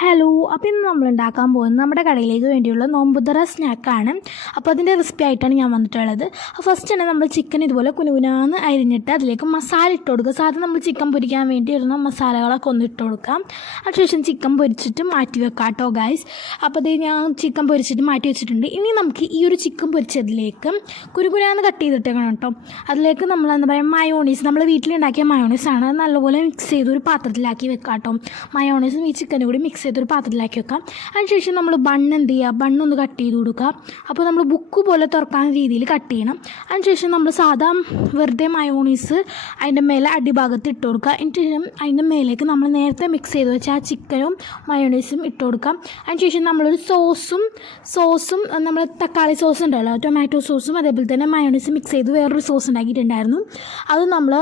Hello, അപ്പോൾ ഇന്ന് നമ്മൾ ഉണ്ടാക്കാൻ പോകുന്നത് നമ്മുടെ കടയിലേക്ക് വേണ്ടിയുള്ള നോമ്പുതറ സ്നാക്കാണ്. അപ്പോൾ അതിൻ്റെ റെസിപ്പി ആയിട്ടാണ് ഞാൻ വന്നിട്ടുള്ളത്. ഫസ്റ്റ് തന്നെ നമ്മൾ ചിക്കൻ ഇതുപോലെ കുനുകുനാന്ന് അരിഞ്ഞിട്ട് അതിലേക്ക് മസാല ഇട്ട് കൊടുക്കുക. സാധാരണ നമ്മൾ ചിക്കൻ പൊരിക്കാൻ വേണ്ടി വരുന്ന മസാലകളൊക്കെ ഒന്ന് ഇട്ട് കൊടുക്കാം. അതിനുശേഷം ചിക്കൻ പൊരിച്ചിട്ട് മാറ്റി വെക്കാം കേട്ടോ ഗൈസ്. അപ്പോൾ അത് ഞാൻ ചിക്കൻ പൊരിച്ചിട്ട് മാറ്റി വെച്ചിട്ടുണ്ട്. ഇനി നമുക്ക് ഈ ഒരു ചിക്കൻ പൊരിച്ചതിലേക്ക് കുനുകുനാന്ന് കട്ട് ചെയ്തിട്ടേക്കണം കേട്ടോ. അതിലേക്ക് നമ്മൾ എന്താ പറയുക, മയോണീസ്, നമ്മൾ വീട്ടിലുണ്ടാക്കിയ മയോണീസാണ്. അത് നല്ലപോലെ മിക്സ് ചെയ്ത് ഒരു പാത്രത്തിലാക്കി വെക്കാം കേട്ടോ. മയോണീസും ഈ ചിക്കനും കൂടി മിക്സ് ചെയ്തൊരു പാത്രത്തിലാക്കി വെക്കാം. അതിനുശേഷം നമ്മൾ എന്ത് ചെയ്യുക, ബണ്ണൊന്ന് കട്ട് ചെയ്ത് കൊടുക്കുക. അപ്പോൾ നമ്മൾ ബുക്ക് പോലെ തുറക്കാൻ രീതിയിൽ കട്ട് ചെയ്യണം. അതിനുശേഷം നമ്മൾ സാധാ വെറുതെ മയോണീസ് അതിൻ്റെ മേലെ അടിഭാഗത്ത് ഇട്ട് കൊടുക്കുക. അതിനുശേഷം അതിൻ്റെ മേലേക്ക് നമ്മൾ നേരത്തെ മിക്സ് ചെയ്ത് വെച്ച ആ ചിക്കനും മയോണീസും ഇട്ട് കൊടുക്കാം. അതിനുശേഷം നമ്മളൊരു സോസും നമ്മൾ തക്കാളി സോസ് ഉണ്ടല്ലോ, ടൊമാറ്റോ സോസും അതേപോലെ തന്നെ മയോണീസും മിക്സ് ചെയ്ത് വേറൊരു സോസ് ഉണ്ടാക്കിയിട്ടുണ്ടായിരുന്നു. അത് നമ്മൾ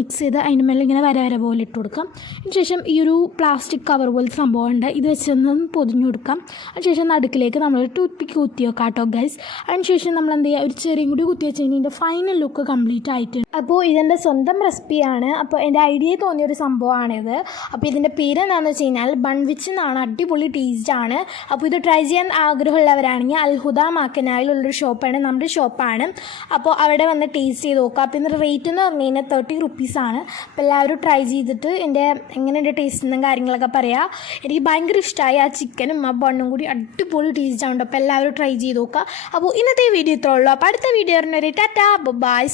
മിക്സ് ചെയ്ത് അതിൻ്റെ മേലെ ഇങ്ങനെ വര പോലെ ഇട്ട് കൊടുക്കാം. അതിനുശേഷം ഈ ഒരു പ്ലാസ്റ്റിക് കവർ പോലത്തെ സംഭവം ഉണ്ട്, ഇത് വെച്ചൊന്ന് പൊതിഞ്ഞു കൊടുക്കാം. അതിനുശേഷം നടുക്കിലേക്ക് നമ്മൾ ടൂത്ത് പിക്ക് കുത്തി വെക്കാം കേട്ടോ ഗൈസ്. അതിനുശേഷം നമ്മൾ എന്ത് ചെയ്യുക, ഒരു ചെറിയും കൂടി കുത്തി വെച്ച് കഴിഞ്ഞാൽ ഇതിൻ്റെ ഫൈനൽ ലുക്ക് കംപ്ലീറ്റ് ആയിട്ടുണ്ട്. അപ്പോൾ ഇതെൻ്റെ സ്വന്തം റെസിപ്പിയാണ്. അപ്പോൾ എൻ്റെ ഐഡിയ തോന്നിയൊരു സംഭവമാണിത്. അപ്പോൾ ഇതിൻ്റെ പേര് എന്താണെന്ന് വെച്ച് കഴിഞ്ഞാൽ ബൺവിച്ച് എന്നാണ്. അടിപൊളി ടേസ്റ്റാണ്. അപ്പോൾ ഇത് ട്രൈ ചെയ്യാൻ ആഗ്രഹമുള്ളവരാണെങ്കിൽ അൽഹുദ മാക്കനായിലുള്ളൊരു ഷോപ്പാണ്, നമ്മുടെ ഷോപ്പാണ്. അപ്പോൾ അവിടെ വന്ന് ടേസ്റ്റ് ചെയ്ത് നോക്കുക. അപ്പോൾ ഇതിൻ്റെ റേറ്റ് എന്ന് പറഞ്ഞു കഴിഞ്ഞാൽ 30 റുപ്പീസാണ്. അപ്പോൾ എല്ലാവരും ട്രൈ ചെയ്തിട്ട് എങ്ങനെയുണ്ട് ടേസ്റ്റ് എന്നും കാര്യങ്ങളൊക്കെ പറയാം. എനിക്ക് ഭയങ്കര ഇഷ്ടമായി ആ ചിക്കനും ആ ബണ്ണും കൂടി അടിപൊളി ടേസ്റ്റ് ആണ്. അപ്പോൾ എല്ലാവരും ട്രൈ ചെയ്ത് നോക്കുക. അപ്പോൾ ഇന്നത്തെ വീഡിയോ ഇത്രേ ഉള്ളൂ. അപ്പോൾ അടുത്ത വീഡിയോ പറഞ്ഞൊരു ടാറ്റാ ബൈ.